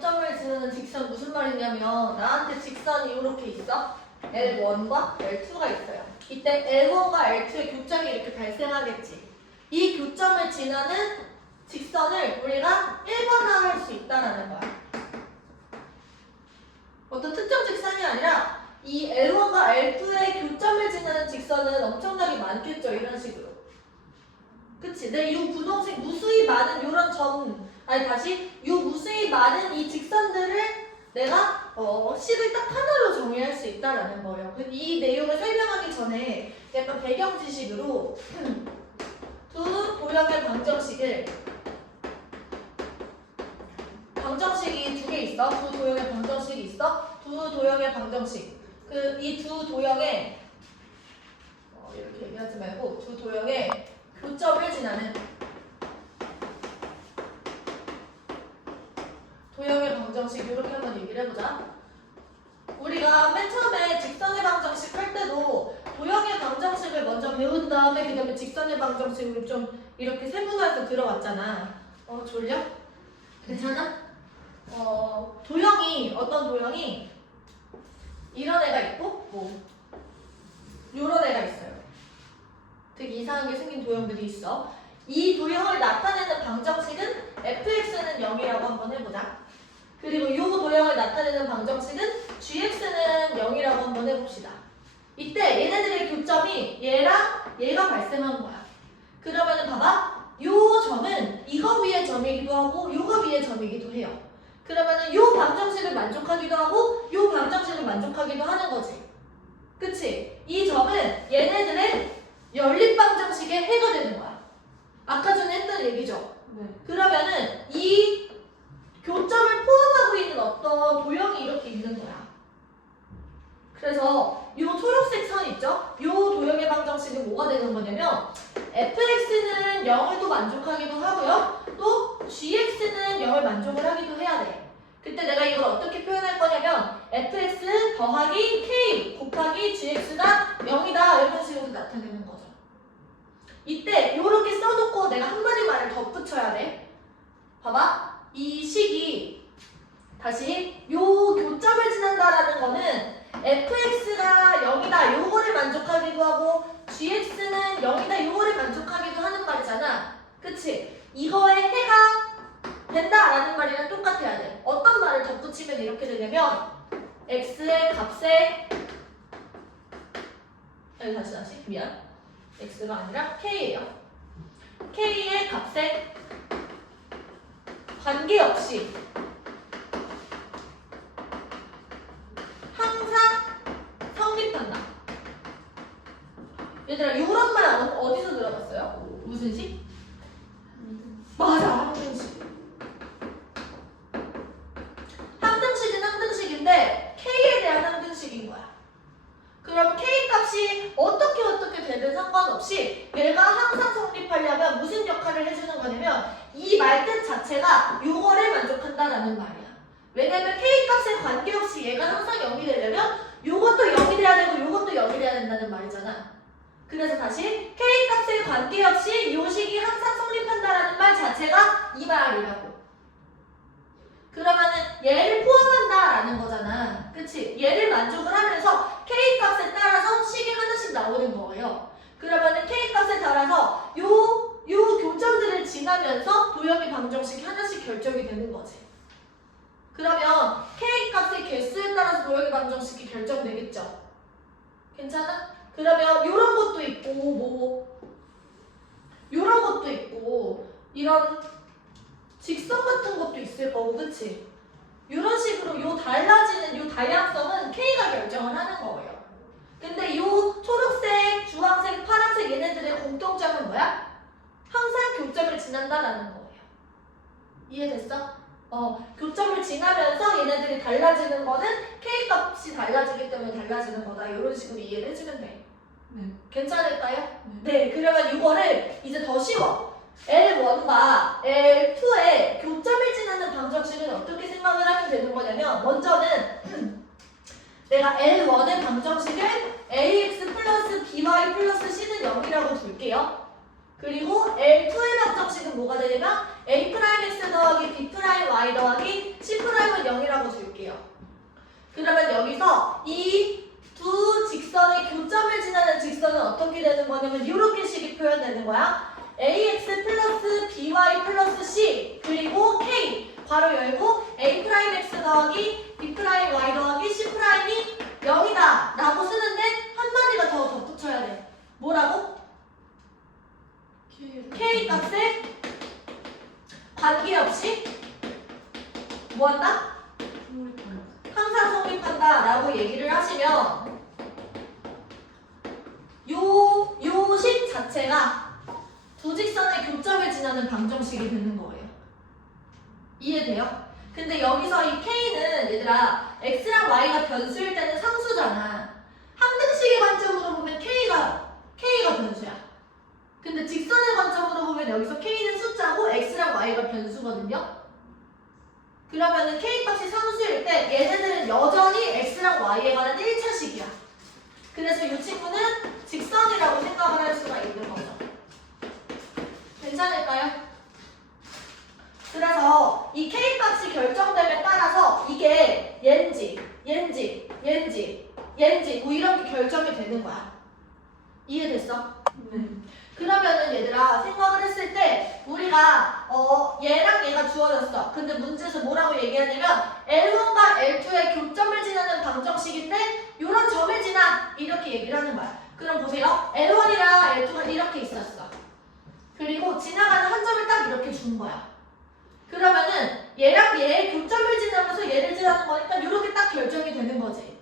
교점을 지나는 직선 무슨 말이냐면 나한테 직선이 이렇게 있어. L1과 L2가 있어요. 이때 L1과 L2의 교점이 이렇게 발생하겠지. 이 교점을 지나는 직선을 우리가 1번화할 수 있다는 거야. 어떤 특정 직선이 아니라 이 L1과 L2의 교점을 지나는 직선은 엄청나게 많겠죠. 이런 식으로. 그치? 근데 이 분홍색 무수히 많은 이런 이 무수히 많은 이 직선들을 내가 식을 딱 하나로 정의할 수 있다라는 거예요. 이 내용을 설명하기 전에 약간 배경 지식으로 두 도형의 방정식이 두 개 있어. 두 도형의 방정식이 있어. 두 도형의 방정식. 이 두 도형의 이렇게 얘기하지 말고 두 도형의 교점을 지나는 도형의 방정식 이렇게 한번 얘기를 해보자. 우리가 맨 처음에 직선의 방정식 할 때도 도형의 방정식을 먼저 배운 다음에 그 다음에 직선의 방정식으로 좀 이렇게 세분화해서 들어왔잖아. 졸려? 괜찮아? 어떤 도형이 이런 애가 있고 요런 애가 있어요. 되게 이상하게 생긴 도형들이 있어. 이 도형을 나타내는 방정식은 fx는 0이라고 한번 해보자. 그리고 이 도형을 나타내는 방정식은 gx는 0이라고 한번 해봅시다. 이때 얘네들의 교점이 얘랑 얘가 발생한 거야. 그러면은 봐봐. 요 점은 이거 위의 점이기도 하고 요거 위의 점이기도 해요. 그러면은 요 방정식을 만족하기도 하고 요 방정식을 만족하기도 하는 거지. 그치? 이 점은 얘네들의 연립방정식의 해가 되는 거야. 아까 전에 했던 얘기죠? 네. 그러면은 이 교점을 포함하고 있는 어떤 도형이 이렇게 있는 거야. 그래서 이 초록색 선 있죠? 이 도형의 방정식은 뭐가 되는 거냐면 fx는 0을 또 만족하기도 하고요. 또 gx는 0을 만족을 하기도 해야 돼. 그때 내가 이걸 어떻게 표현할 거냐면 fx 더하기 k 곱하기 gx가 0이다 이런 식으로 나타내는 거죠. 이때 이렇게 써놓고 내가 한 마디 말을 덧붙여야 돼. 봐봐. 이 식이 다시 요 교점을 지난다라는 거는 fx가 0이다 요거를 만족하기도 하고 gx는 0이다 요거를 만족하기도 하는 말이잖아. 그치? 이거의 해가 된다라는 말이랑 똑같아야 돼. 어떤 말을 덧붙이면 이렇게 되냐면 x의 값에 다시 미안. x가 아니라 k예요. k의 값에 관계없이 항상 성립한다. 얘들아 이런 말 어디서 들어봤어요? 무슨 식? 맞아, 항등식. 항등식은 항등식인데 K에 대한 항등식인 거야. 그럼 K 값이 어떻게 되든 상관없이 얘가 항상 성립하려면 무슨 역할을 해주는 거냐면 이 말뜻 자체가 요거를 만족한다라는 말이야. 왜냐면 K 값에 관계없이 얘가 항상 0이 되려면 요것도 0이 돼야 되고 요것도 0이 돼야 된다는 말이잖아. 그래서 다시 K 값에 관계없이 요 식이 항상 성립한다라는 말 자체가 이 말이라고. 그러면은 얘를 포함한다라는 거잖아. 그치? 얘를 만족을 하면서 K 값에 따라서 식이 하나씩 나오는 거예요. 그러면은 K 값에 따라서 요 교점들을 지나면서 도형의 방정식이 하나씩 결정이 되는 거지. 그러면 K 값의 개수에 따라서 도형의 방정식이 결정되겠죠? 괜찮아? 그러면 요런 것도 있고 요런 것도 있고 이런 직선 같은 것도 있을 거고 그치? 이런 식으로 요 달라지는 요 다양성은 K가 결정을 하는 거예요. 근데 요 초록색, 주황색, 파란색 얘네들의 공통점은 뭐야? 항상 교점을 지난다라는 거예요. 이해됐어? 교점을 지나면서 얘네들이 달라지는 거는 K 값이 달라지기 때문에 달라지는 거다. 이런 식으로 이해를 해주면 돼. 네. 괜찮을까요? 네. 그러면 이거를 이제 더 쉬워. L1과 L2의 교점을 지나는 방정식은 어떻게 생각을 하면 되는 거냐면 먼저는 내가 L1의 방정식을 ax 플러스 by 플러스 c는 0이라고 둘게요. 그리고 L2의 방정식 방정식은 뭐가 되냐면 A'X 더하기 B'Y 더하기 C'은 0이라고 줄게요. 그러면 여기서 이 두 직선의 교점을 지나는 직선은 어떻게 되는 거냐면 이렇게 식이 표현되는 거야. AX 플러스 BY 플러스 C 그리고 K 괄호 열고 A'X 더하기 B'Y 더하기 C'이 0이다 라고 쓰는데 한마디가 더 덧붙여야 돼. 뭐라고? K 값에 관계없이 뭐한다? 항상 성립한다 라고 얘기를 하시면 요 식 자체가 두 직선의 교점을 지나는 방정식이 되는 거예요. 이해돼요? 근데 여기서 이 K는 얘들아 X랑 Y가 변수일 때는 상수잖아. 항등식의 관점으로 보면 K가 변수야. 근데 직선의 관점으로 보면 여기서 K는 숫자고 X랑 Y가 변수거든요. 그러면은 K 값이 상수일 때 얘네들은 여전히 X랑 Y에 관한 1차식이야. 그래서 이 친구는 직선이라고 생각을 할 수가 있는 거죠. 괜찮을까요? 그래서 이 K 값이 결정됨에 따라서 이게 얘인지 뭐 이렇게 결정이 되는 거야. 이해됐어? 그러면은 얘들아 생각을 했을 때 우리가 얘랑 얘가 주어졌어. 근데 문제에서 뭐라고 얘기하냐면 L1과 L2의 교점을 지나는 방정식인데 이런 점을 지나 이렇게 얘기를 하는 거야. 그럼 보세요. L1이랑 L2가 이렇게 있었어. 그리고 지나가는 한 점을 딱 이렇게 준 거야. 그러면은 얘랑 얘의 교점을 지나면서 얘를 지나는 거니까 이렇게 딱 결정이 되는 거지.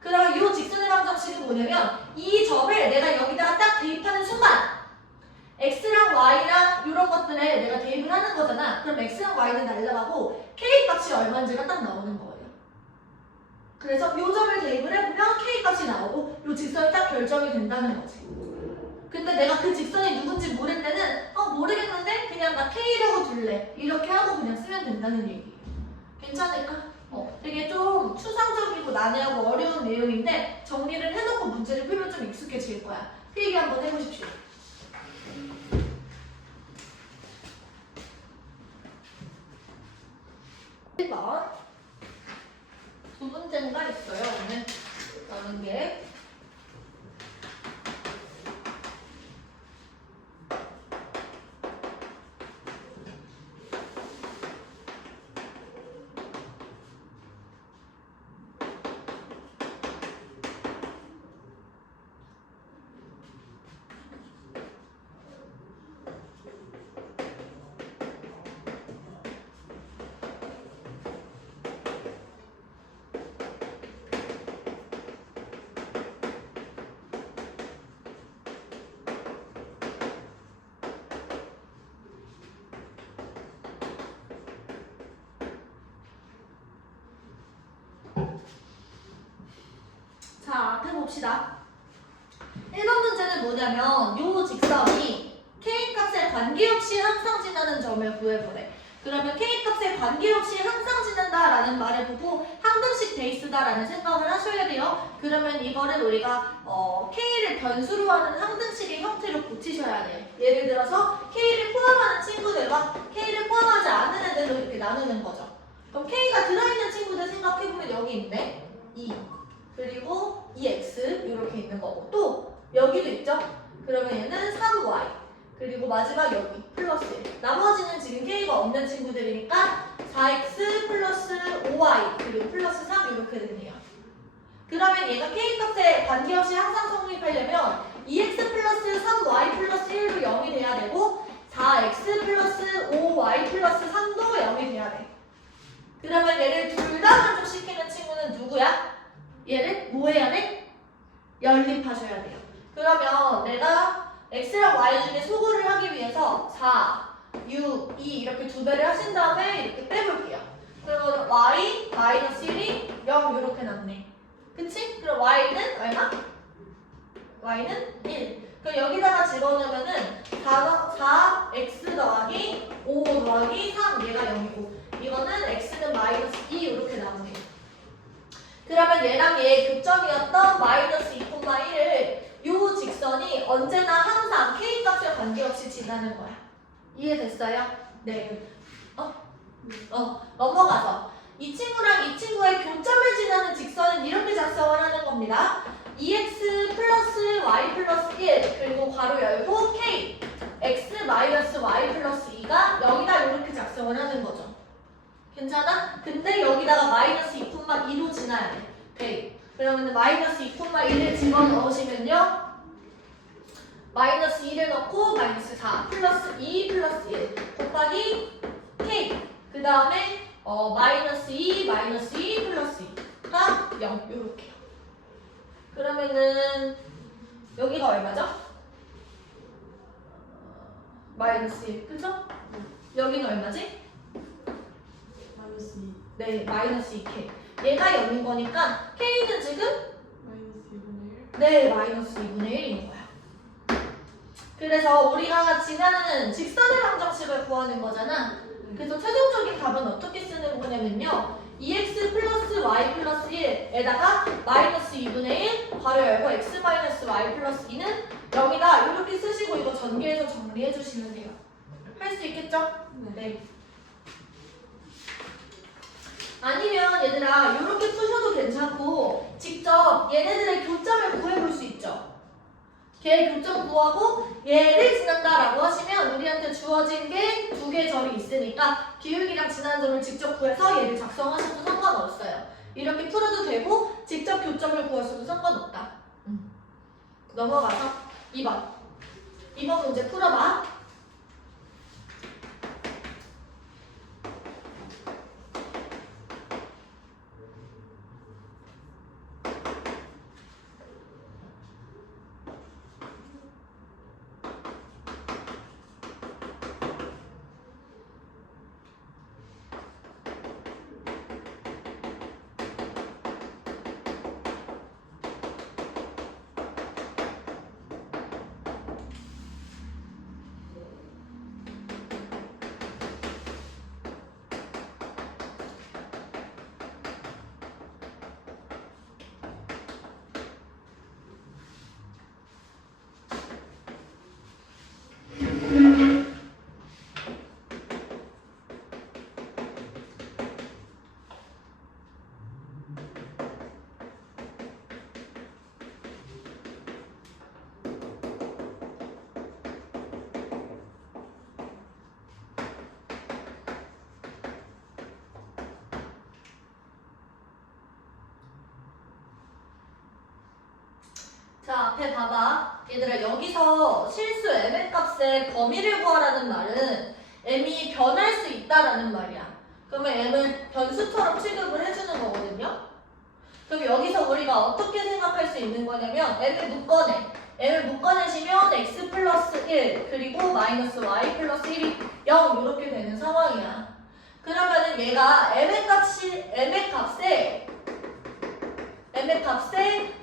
그러면 이 직선의 방정식은 뭐냐면 이 점을 내가 여기다가 딱 대입하는 순간 X랑 Y랑 이런 것들에 내가 대입을 하는 거잖아. 그럼 X랑 Y는 날라가고 K 값이 얼마인지가 딱 나오는 거예요. 그래서 이 점을 대입을 해보면 K 값이 나오고 이 직선이 딱 결정이 된다는 거지. 근데 내가 그 직선이 누군지 모를 때는 모르겠는데 그냥 나 K라고 둘래. 이렇게 하고 그냥 쓰면 된다는 얘기예요. 괜찮을까? 되게 좀 추상적이고 난해하고 어려운 내용인데 정리를 해놓고 문제를 풀면 좀 익숙해질 거야. 필기 한번 해보십시오. 1번 두 문제인가 있어요. 오늘 나눈 게. 자, 해봅시다. 1번 문제는 뭐냐면 요 직선이 K값에 관계없이 항상 지나는 점을 구해보래. 그러면 K값에 관계없이 항상 지난다라는 말을 보고 항등식 베이스다라는 생각을 하셔야 돼요. 그러면 이거를 우리가 K를 변수로 하는 항등식의 형태로 고치셔야 돼요. 예를 들어서 K를 포함하는 친구들과 K를 포함하지 않는 애들로 이렇게 나누는 거죠. 그럼 K가 들어있는 친구들 생각해보면 여기 있네. 2 그리고 2x 이렇게 있는 거고 또 여기도 있죠? 그러면 얘는 3y 그리고 마지막 여기 플러스 1 나머지는 지금 K가 없는 친구들이니까 4x 플러스 5y 그리고 플러스 3 이렇게 되네요. 그러면 얘가 K값에 관계없이 항상 성립하려면 2x 플러스 3y 플러스 1도 0이 돼야 되고 4x 플러스 5y 플러스 3도 0이 돼야 돼. 그러면 얘를 둘 다 만족시키는 친구는 누구야? 얘를 뭐 해야 돼? 연립하셔야 돼요. 그러면 내가 x랑 y 중에 소거를 하기 위해서 4, 6, 2 이렇게 두 배를 하신 다음에 이렇게 빼볼게요. 그러면 y 마이너스 1이 0 이렇게 남네. 그치? 그럼 y는 얼마? y는 1. 그럼 여기다가 집어넣으면은 4x 더하기 5 더하기 3 얘가 0이고 이거는 x는 마이너스 2 이렇게 나오네요. 그러면 얘랑 얘의 교점이었던 마이너스 2,1을 요 직선이 언제나 항상 K값에 관계없이 지나는 거야. 이해됐어요? 네. 넘어가서 이 친구랑 이 친구의 교점을 지나는 직선은 이렇게 작성을 하는 겁니다. 2x 플러스 y 플러스 1 그리고 괄호 열고 k x 마이너스 y 플러스 2가 여기다 이렇게 작성을 하는 거죠. 괜찮아? 근데 여기다가 마이너스 2,2로 지나야 돼. 오케이. 그러면 마이너스 2,1을 집어넣으시면요. 마이너스 2를 넣고 마이너스 4 플러스 2 플러스 1 곱하기 k 그 다음에 마이너스 2 마이너스 2 플러스 2가 0 요렇게요. 그러면은 여기가 얼마죠? 마이너스 1 그죠? 여기는 얼마지? 마이너스 2. 네 마이너스 2k 얘가 0인 거니까 k는 지금 마이너스 2분의 1. 네 마이너스 2분의 1인 거야. 그래서 우리가 지나는 직선의 방정식을 구하는 거잖아. 그래서 최종적인 답은 어떻게 쓰는 거냐면요. 2x 플러스 y 플러스 1에다가 마이너스 2분의 1 괄호 열고 x 마이너스 y 플러스 2는 여기다 이렇게 쓰시고 이거 전개해서 정리해 주시면 돼요. 할 수 있겠죠? 네. 아니면 얘들아 이렇게 푸셔도 괜찮고 직접 얘네들의 교점을 구해볼 수 있죠. 걔 교점 구하고 얘를 지난다라고 하시면 우리한테 주어진 게 두 개의 절이 있으니까 기울기랑 지나는 점을 직접 구해서 얘를 작성하셔도 상관없어요. 이렇게 풀어도 되고 직접 교점을 구하셔도 상관없다. 넘어가서 2번. 2번 문제 풀어봐. 자, 앞에 봐봐. 얘들아, 여기서 실수 m의 값의 범위를 구하라는 말은 m이 변할 수 있다라는 말이야. 그러면 m을 변수처럼 취급을 해주는 거거든요. 그럼 여기서 우리가 어떻게 생각할 수 있는 거냐면 m을 묶어내. m을 묶어내시면 x 플러스 1 그리고 마이너스 y 플러스 1이 0 이렇게 되는 상황이야. 그러면은 얘가 m의 값에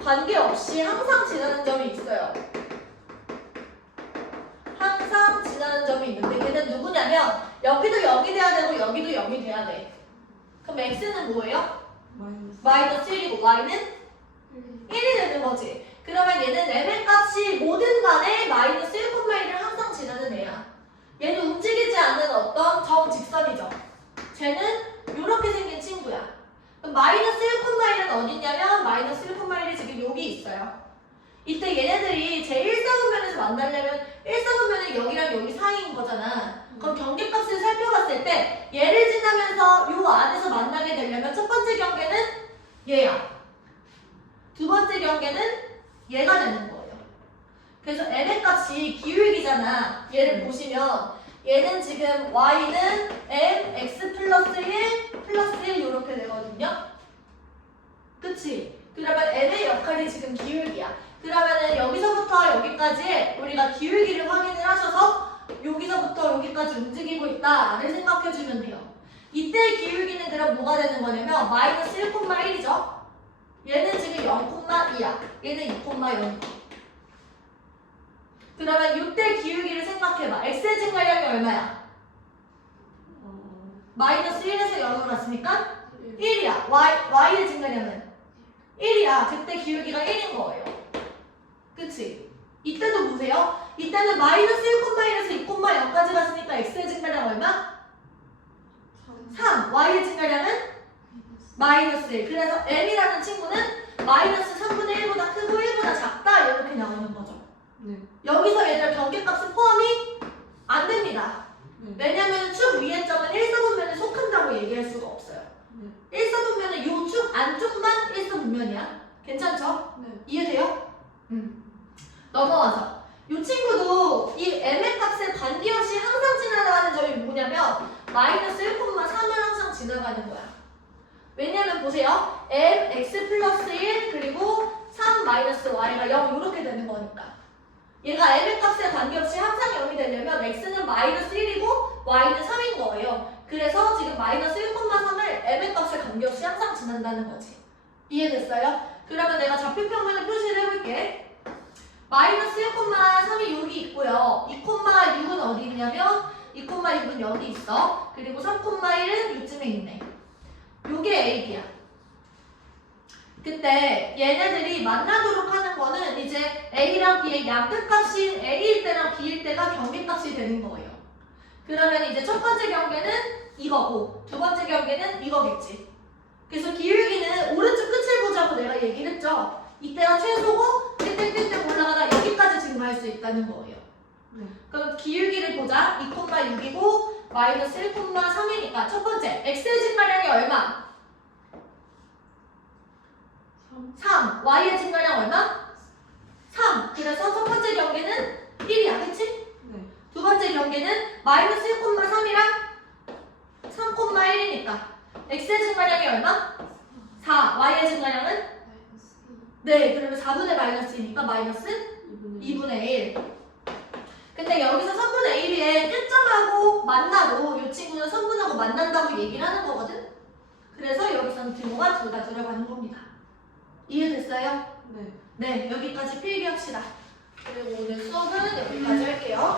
관계없이 항상 지나는 점이 있어요. 항상 지나는 점이 있는데 걔는 누구냐면 여기도 0이 돼야 되고 여기도 0이 돼야 돼. 그럼 x는 뭐예요? 마이너스 1이고 y는 1이 되는 거지. 그러면 얘는 m의 값이 뭐든 간에 마이너스 1,1을 항상 지나는 애야. 얘는 움직이지 않는 어떤 정직선이죠. 쟤는 이렇게 생긴 친구야. 그럼 마이너스 1,1은 어딨냐면 마이너스 1,1이 지금 여기 있어요. 이때 얘네들이 제 1사분면에서 만나려면 1사분면은 여기랑 여기 사이인 거잖아. 그럼 경계값을 살펴봤을 때 얘를 지나면서 요 안에서 만나게 되려면 첫 번째 경계는 얘야. 두 번째 경계는 얘가 되는 거예요. 그래서 m의 값이 기울기잖아. 얘를 보시면 얘는 지금 y는 m x 플러스 1 플러스 1 이렇게 되거든요. 그치? 그러면 m의 역할이 지금 기울기야. 그러면은 여기서부터 여기까지 우리가 기울기를 확인을 하셔서 여기서부터 여기까지 움직이고 있다를 생각해주면 돼요. 이때 기울기는 그럼 뭐가 되는 거냐면 마이너스 1,1이죠. 얘는 지금 0,2야. 얘는 2,0. 그러면 이때 기울기를 생각해봐. x의 증가량이 얼마야? 마이너스 1에서 0으로 왔으니까 1이야. y의 증가량은 1이야. 그때 기울기가 1인 거예요. 그치? 이때도 보세요. 이때는 마이너스 1,1에서 2,0까지 갔으니까 마이너스 1. 그래서 m이라는 친구는 마이너스 3분의 1보다 크고 1보다 작다 이렇게 나오는 거죠. 네. 여기서 얘들 경계값은 포함이 안 됩니다. 네. 왜냐면 축 위의 점은 1사분면에 속한다고 얘기할 수가 없어요. 네. 1사분면은 요 축 안쪽만 1사분면이야. 괜찮죠? 네. 이해돼요? 넘어와서 이 친구도 이 m의 값에 관계없이 항상 지나가는 점이 뭐냐면 마이너스 1,3을 항상 지나가는 거야. 왜냐면 보세요. mx 플러스 1 그리고 3 마이너스 y가 0 이렇게 되는 거니까 얘가 m의 값에 관계없이 항상 0이 되려면 x는 마이너스 1이고 y는 3인 거예요. 그래서 지금 마이너스 1,3을 m의 값에 관계없이 항상 지난다는 거지. 이해됐어요? 그러면 내가 좌표평면을 표시를 해볼게. 마이너스 1,3이 여기 있고요. 2,6은 어디 있냐면 2,6은 여기 있어. 그리고 3,1은 이쯤에 있네. 요게 A야. 그때 얘네들이 만나도록 하는 거는 이제 A랑 B의 양끝값인 A일 때랑 B일 때가 경계값이 되는 거예요. 그러면 이제 첫 번째 경계는 이거고 두 번째 경계는 이거겠지. 그래서 기울기는 오른쪽 끝을 보자고 내가 얘기를 했죠. 이때가 최소고 땡땡땡땡 올라가다 여기까지 증가할 수 있다는 거예요. 네. 그럼 기울기를 보자. 2,6이고 마이너스 1,3이니까 첫 번째 x의 증가량이 얼마? 3. y의 증가량 얼마? 3. 그래서 첫 번째 경계는 1이야. 그치? 네. 두 번째 경계는 마이너스 1,3이랑 3,1이니까 x의 증가량이 얼마? 4. y의 증가량은? 마이너스 네. 그러면 4분의 마이너스 2니까 마이너스 2분의 1. 근데 여기서 3분의 1에 끝점하고 만나도 이 친구는 선분하고 만난다고 얘기를 하는 거거든? 그래서 여기서는 등호가 둘 다 들어가는 겁니다. 이해됐어요? 네. 네, 여기까지 필기합시다. 그리고 오늘 수업은 여기까지 할게요.